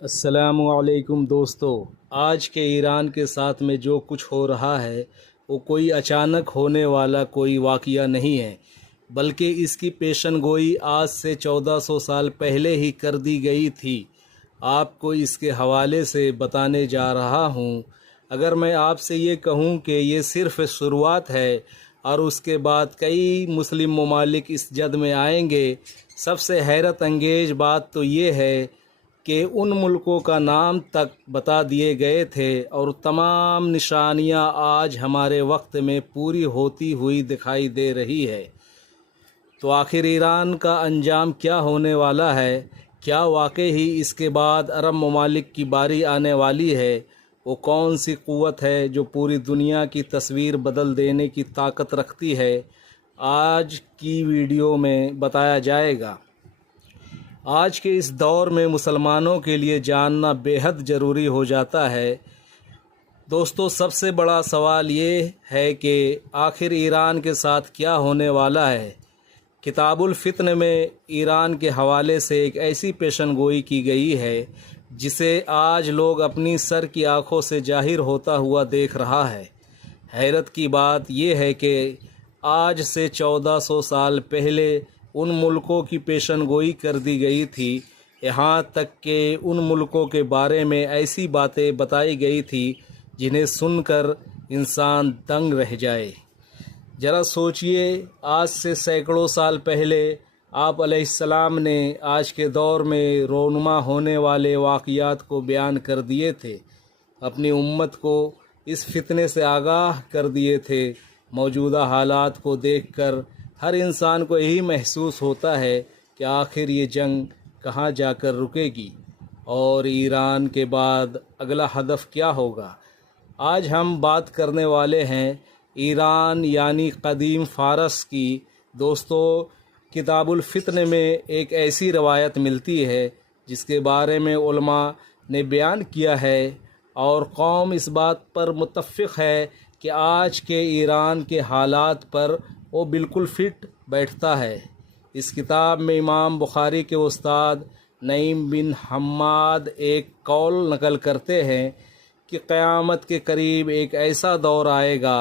السلام علیکم دوستو، آج کے ایران کے ساتھ میں جو کچھ ہو رہا ہے وہ کوئی اچانک ہونے والا کوئی واقعہ نہیں ہے، بلکہ اس کی پیشن گوئی آج سے 1400 سال پہلے ہی کر دی گئی تھی۔ آپ کو اس کے حوالے سے بتانے جا رہا ہوں۔ اگر میں آپ سے یہ کہوں کہ یہ صرف شروعات ہے اور اس کے بعد کئی مسلم ممالک اس جد میں آئیں گے، سب سے حیرت انگیز بات تو یہ ہے کہ ان ملکوں کا نام تک بتا دیے گئے تھے اور تمام نشانیاں آج ہمارے وقت میں پوری ہوتی ہوئی دکھائی دے رہی ہے۔ تو آخر ایران کا انجام کیا ہونے والا ہے؟ کیا واقعی ہی اس کے بعد عرب ممالک کی باری آنے والی ہے؟ وہ کون سی قوت ہے جو پوری دنیا کی تصویر بدل دینے کی طاقت رکھتی ہے؟ آج کی ویڈیو میں بتایا جائے گا۔ آج کے اس دور میں مسلمانوں کے لیے جاننا بے حد ضروری ہو جاتا ہے۔ دوستو، سب سے بڑا سوال یہ ہے کہ آخر ایران کے ساتھ کیا ہونے والا ہے؟ کتاب الفتن میں ایران کے حوالے سے ایک ایسی پیشن گوئی کی گئی ہے جسے آج لوگ اپنی سر کی آنکھوں سے ظاہر ہوتا ہوا دیکھ رہا ہے۔ حیرت کی بات یہ ہے کہ آج سے 1400 سال پہلے ان ملکوں کی پیشن گوئی کر دی گئی تھی، یہاں تک کہ ان ملکوں کے بارے میں ایسی باتیں بتائی گئی تھی جنہیں سن کر انسان دنگ رہ جائے۔ ذرا سوچئے، آج سے سینکڑوں سال پہلے آپ علیہ السلام نے آج کے دور میں رونما ہونے والے واقعات کو بیان کر دیے تھے، اپنی امت کو اس فتنے سے آگاہ کر دیے تھے۔ موجودہ حالات کو دیکھ کر ہر انسان کو یہی محسوس ہوتا ہے کہ آخر یہ جنگ کہاں جا کر رکے گی اور ایران کے بعد اگلا ہدف کیا ہوگا۔ آج ہم بات کرنے والے ہیں ایران یعنی قدیم فارس کی۔ دوستو، کتاب الفتن میں ایک ایسی روایت ملتی ہے جس کے بارے میں علماء نے بیان کیا ہے اور قوم اس بات پر متفق ہے کہ آج کے ایران کے حالات پر وہ بالکل فٹ بیٹھتا ہے۔ اس کتاب میں امام بخاری کے استاد نعیم بن حماد ایک قول نقل کرتے ہیں کہ قیامت کے قریب ایک ایسا دور آئے گا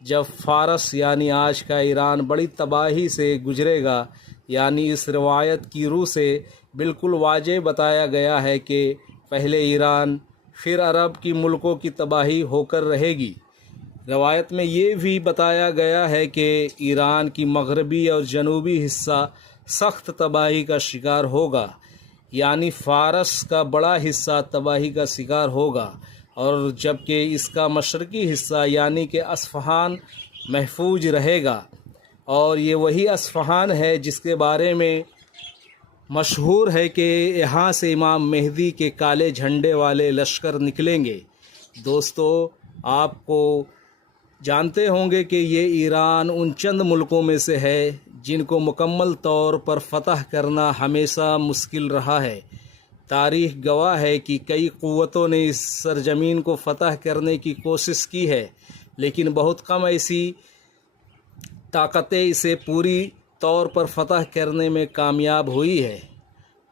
جب فارس یعنی آج کا ایران بڑی تباہی سے گزرے گا۔ یعنی اس روایت کی روح سے بالکل واضح بتایا گیا ہے کہ پہلے ایران پھر عرب کی ملکوں کی تباہی ہو کر رہے گی۔ روایت میں یہ بھی بتایا گیا ہے کہ ایران کی مغربی اور جنوبی حصہ سخت تباہی کا شکار ہوگا، یعنی فارس کا بڑا حصہ تباہی کا شکار ہوگا، اور جبکہ اس کا مشرقی حصہ یعنی کہ اصفہان محفوظ رہے گا۔ اور یہ وہی اصفہان ہے جس کے بارے میں مشہور ہے کہ یہاں سے امام مہدی کے کالے جھنڈے والے لشکر نکلیں گے۔ دوستو، آپ کو جانتے ہوں گے کہ یہ ایران ان چند ملکوں میں سے ہے جن کو مکمل طور پر فتح کرنا ہمیشہ مشکل رہا ہے۔ تاریخ گواہ ہے کہ کئی قوتوں نے اس سرزمین کو فتح کرنے کی کوشش کی ہے، لیکن بہت کم ایسی طاقتیں اسے پوری طور پر فتح کرنے میں کامیاب ہوئی ہے۔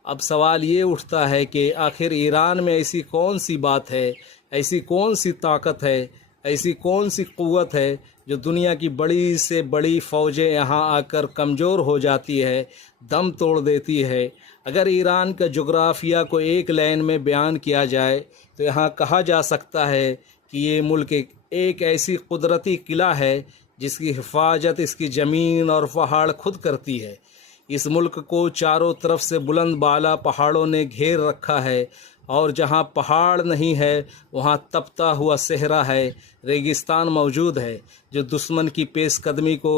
اب سوال یہ اٹھتا ہے کہ آخر ایران میں ایسی کون سی بات ہے، ایسی کون سی طاقت ہے، ایسی کون سی قوت ہے جو دنیا کی بڑی سے بڑی فوجیں یہاں آ کر کمزور ہو جاتی ہے، دم توڑ دیتی ہے۔ اگر ایران کا جغرافیہ کو ایک لائن میں بیان کیا جائے تو یہاں کہا جا سکتا ہے کہ یہ ملک ایک ایسی قدرتی قلعہ ہے جس کی حفاظت اس کی زمین اور پہاڑ خود کرتی ہے۔ اس ملک کو چاروں طرف سے بلند بالا پہاڑوں نے گھیر رکھا ہے، اور جہاں پہاڑ نہیں ہے وہاں تپتا ہوا صحرا ہے، ریگستان موجود ہے جو دشمن کی پیش قدمی کو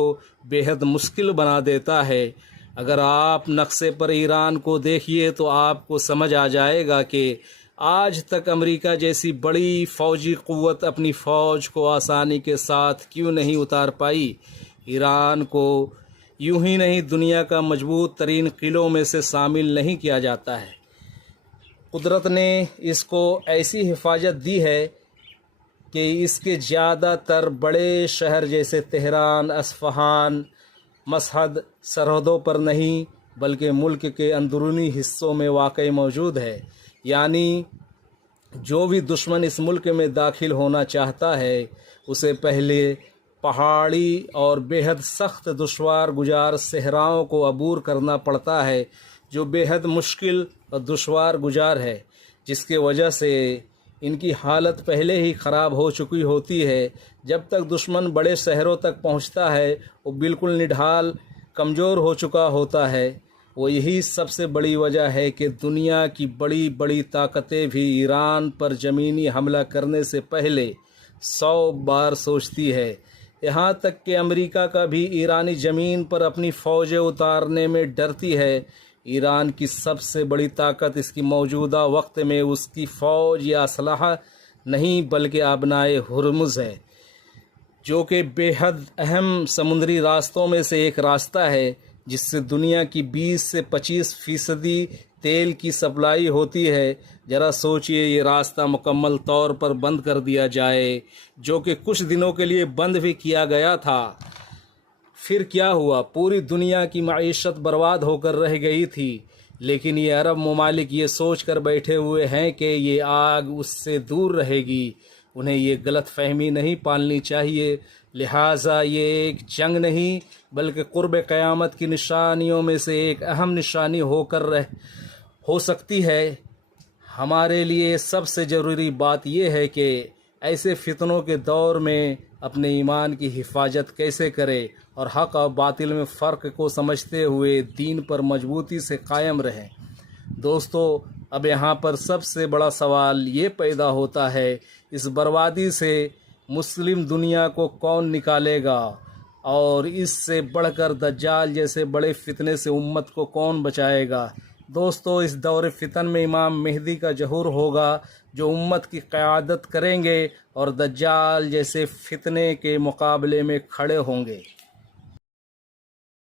بے حد مشکل بنا دیتا ہے۔ اگر آپ نقشے پر ایران کو دیکھیے تو آپ کو سمجھ آ جائے گا کہ آج تک امریکہ جیسی بڑی فوجی قوت اپنی فوج کو آسانی کے ساتھ کیوں نہیں اتار پائی۔ ایران کو یوں ہی نہیں دنیا کا مضبوط ترین قلعوں میں سے شامل نہیں کیا جاتا ہے۔ قدرت نے اس کو ایسی حفاظت دی ہے کہ اس کے زیادہ تر بڑے شہر جیسے تہران، اصفہان، مشہد سرحدوں پر نہیں بلکہ ملک کے اندرونی حصوں میں واقع موجود ہے۔ یعنی جو بھی دشمن اس ملک میں داخل ہونا چاہتا ہے اسے پہلے پہاڑی اور بے حد سخت دشوار گزار صحراؤں کو عبور کرنا پڑتا ہے، جو بے حد مشکل اور دشوار گزار ہے، جس کی وجہ سے ان کی حالت پہلے ہی خراب ہو چکی ہوتی ہے۔ جب تک دشمن بڑے شہروں تک پہنچتا ہے وہ بالکل نڈھال کمزور ہو چکا ہوتا ہے۔ وہ یہی سب سے بڑی وجہ ہے کہ دنیا کی بڑی بڑی طاقتیں بھی ایران پر زمینی حملہ کرنے سے پہلے 100 بار سوچتی ہے، یہاں تک کہ امریکہ کا بھی ایرانی زمین پر اپنی فوجیں اتارنے میں ڈرتی ہے۔ ایران کی سب سے بڑی طاقت اس کی موجودہ وقت میں اس کی فوج یا اسلحہ نہیں بلکہ آبنائے ہرمز ہے، جو کہ بے حد اہم سمندری راستوں میں سے ایک راستہ ہے جس سے دنیا کی 20 سے 25% تیل کی سپلائی ہوتی ہے۔ ذرا سوچئے یہ راستہ مکمل طور پر بند کر دیا جائے، جو کہ کچھ دنوں کے لیے بند بھی کیا گیا تھا، پھر کیا ہوا؟ پوری دنیا کی معیشت برباد ہو کر رہ گئی تھی۔ لیکن یہ عرب ممالک یہ سوچ کر بیٹھے ہوئے ہیں کہ یہ آگ اس سے دور رہے گی۔ انہیں یہ غلط فہمی نہیں پالنی چاہیے، لہٰذا یہ ایک جنگ نہیں بلکہ قرب قیامت کی نشانیوں میں سے ایک اہم نشانی ہو سکتی ہے۔ ہمارے لیے سب سے ضروری بات یہ ہے کہ ایسے فتنوں کے دور میں اپنے ایمان کی حفاظت کیسے کرے اور حق اور باطل میں فرق کو سمجھتے ہوئے دین پر مضبوطی سے قائم رہیں۔ دوستو، اب یہاں پر سب سے بڑا سوال یہ پیدا ہوتا ہے، اس بربادی سے مسلم دنیا کو کون نکالے گا، اور اس سے بڑھ کر دجال جیسے بڑے فتنے سے امت کو کون بچائے گا؟ دوستو، اس دور فتن میں امام مہدی کا ظہور ہوگا جو امت کی قیادت کریں گے اور دجال جیسے فتنے کے مقابلے میں کھڑے ہوں گے۔